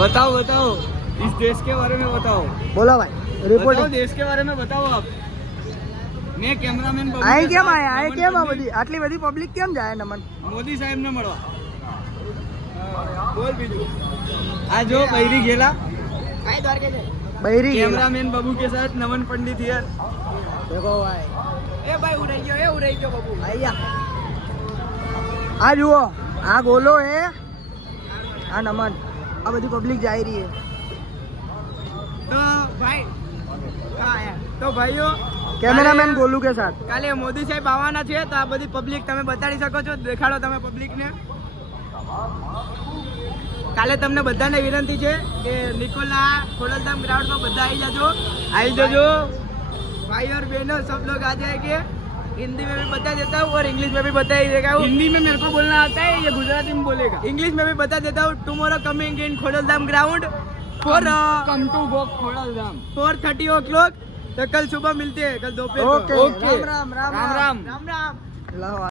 बताओ बताओ इस देश के बारे में बताओ. બોલો ભાઈ बताओ રિપોર્ટિંગ देश के बारे में बताओ आप. मैं कैमरामैन આય કેમ આયા આય કેમ આ બધી આટલી બધી પબ્લિક કેમ જાય નમન मोदी साहब ने મળવા. બોલ બીજું. આ જો બૈરી ગેલા બૈરી कैमरामैन बाबू के साथ नमन पंडित हियर. દેખો ભાઈ ए भाई उड़ाई गयो बाबू. આયા આ જુઓ આ ગોલો હે આ નમન આ બધી પબ્લિક જાય રહી હે तो भाई हाँ आया. तो भाइयों કેમેરામેન ગોલુ કે સાથ કાલે મોદી સાહેબ આવવાના છે તો આ બધી પબ્લિક તમે બતાડી શકો છો. દેખાડો તમે પબ્લિકને. કાલે તમને બધાને વિનંતી છે કે નિકોલા ખોડલધામ ગ્રાઉન્ડમાં બધા આવી જજો भाई और बहनों सब लोग आ जाएंगे. हिंदी में भी बता देता हूँ और इंग्लिश में भी बता ही देगा. हिंदी में मेरे को बोलना आता है, ये गुजराती में बोलेगा. इंग्लिश में भी बता देता हूँ. Tomorrow coming in Khodaldham ground for come to go Khodaldham 4:30 o'clock. तो कल सुबह मिलते हैं, कल दोपहर को. ઓકે રામ રામ રામ राम राम. લાવો